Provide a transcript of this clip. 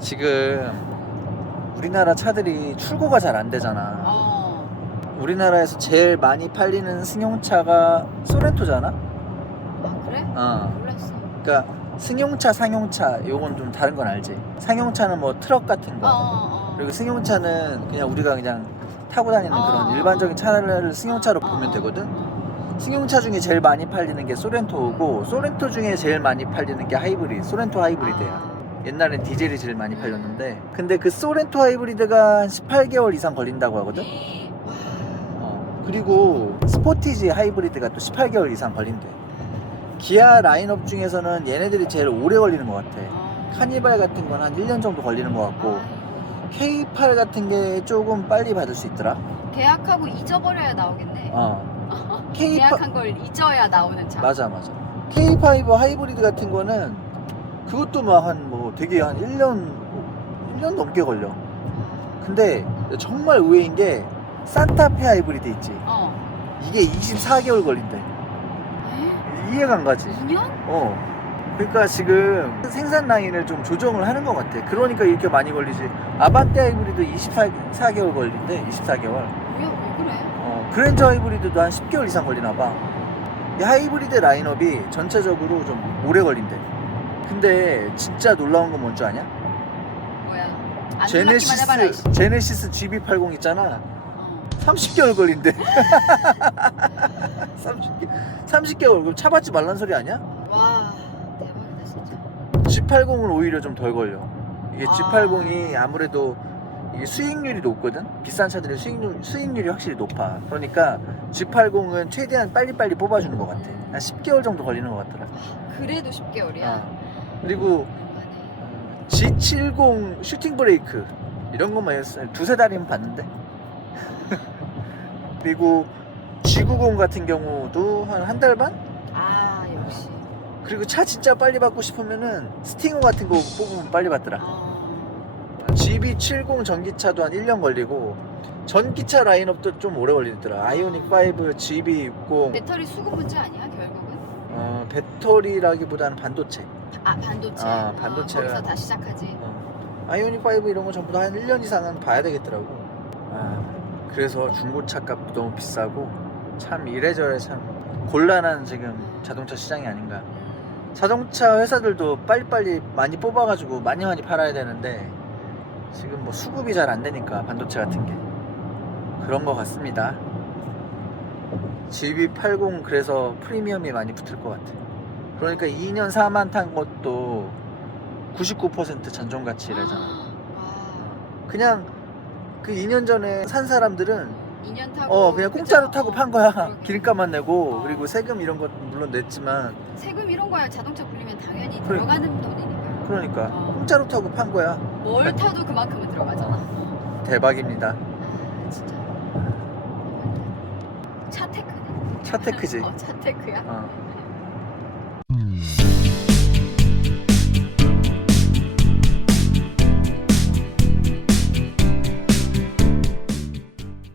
지금 우리나라 차들이 출고가 잘 안 되잖아. 어. 우리나라에서 제일 많이 팔리는 승용차가 소렌토잖아. 아 그래? 어. 몰랐어. 그러니까 승용차, 상용차 요건 좀 다른 건 알지. 상용차는 뭐 트럭 같은 어, 거. 어, 어. 그리고 승용차는 그냥 우리가 그냥 타고 다니는 어, 그런 어, 일반적인 어. 차를 승용차로 어, 보면 어. 되거든. 승용차 중에 제일 많이 팔리는 게 소렌토고 소렌토 중에 제일 많이 팔리는 게 하이브리드, 소렌토 하이브리드야. 아. 옛날엔 디젤이 제일 많이 팔렸는데 근데 그 소렌토 하이브리드가 한 18개월 이상 걸린다고 하거든. 와. 어, 그리고 스포티지 하이브리드가 또 18개월 이상 걸린대. 기아 라인업 중에서는 얘네들이 제일 오래 걸리는 것 같아. 어. 카니발 같은 건 한 1년 정도 걸리는 것 같고 아이고. K8 같은 게 조금 빨리 받을 수 있더라. 계약하고 잊어버려야 나오겠네. 어. K8 계약한 걸 잊어야 나오는 차. 맞아 맞아. K5 하이브리드 같은 거는 그것도 막 한 뭐 되게 한 1년 1년 넘게 걸려. 근데 정말 의외인 게 산타페 하이브리드 있지. 어. 이게 24개월 걸린대. 에? 이해가 안 가지. 2년? 어. 그러니까 지금 생산 라인을 좀 조정을 하는 것 같아. 그러니까 이렇게 많이 걸리지. 아반떼 하이브리드 24개월 걸린대. 24개월. 뭐야 왜 그래? 어, 그랜저 하이브리드도 한 10개월 이상 걸리나 봐. 이 하이브리드 라인업이 전체적으로 좀 오래 걸린대. 근데 진짜 놀라운 건 뭔지 아냐? 뭐야? 안 제네시스... 해봐라. 이씨. 제네시스 GB80 있잖아. 어. 30개월 걸린대. 30개 30개월 그럼 차 받지 말란 소리 아니야? 와 대박이다 진짜. G80은 오히려 좀 덜 걸려. 이게 아. G80이 아무래도 이게 수익률이 높거든. 비싼 차들의 수익률, 수익률이 확실히 높아. 그러니까 G80은 최대한 빨리빨리 뽑아주는 것 같아. 한 10개월 정도 걸리는 것 같더라. 그래도 10개월이야. 어. 그리고 G70 슈팅 브레이크 이런 것만 했어. 두세 달이면 봤는데. 그리고 G90 같은 경우도 한 한 달 반? 아 역시. 그리고 차 진짜 빨리 받고 싶으면은 스팅어 같은 거 뽑으면 빨리 받더라. 어. GB70 전기차도 한 1년 걸리고 전기차 라인업도 좀 오래 걸리더라. 아이오닉 5, GB60 배터리 수급 문제 아니야 결국은? 어, 배터리라기보다는 반도체. 아 반도체. 아, 반도체가- 거기서 다 시작하지. 어, 아이오닉 5 이런 거 전부 다 한 1년 이상은 봐야 되겠더라고. 아, 그래서 중고차 값도 너무 비싸고 참 이래저래 참 곤란한 지금 자동차 시장이 아닌가. 음. 자동차 회사들도 빨리빨리 많이 뽑아가지고 많이 많이 팔아야 되는데 지금 뭐 수급이 잘 안 되니까 반도체 같은 게 그런 것 같습니다. GB80 그래서 프리미엄이 많이 붙을 것 같아. 그러니까 2년 4만 탄 것도 99% 잔존 가치래잖아. 와. 그냥 그 2년 전에 산 사람들은 2년 타고. 어 그냥 그죠? 공짜로 타고 판 거야. 그러게. 기름값만 내고 어. 그리고 세금 이런 것 물론 냈지만 세금 이런 거야 자동차 굴리면 당연히 그래. 들어가는 돈이니까. 그러니까 어. 공짜로 타고 판 거야. 뭘 타도 그만큼은 들어가잖아. 대박입니다. 아, 진짜. 차테크네. 차테크지. 어, 차테크야. 어.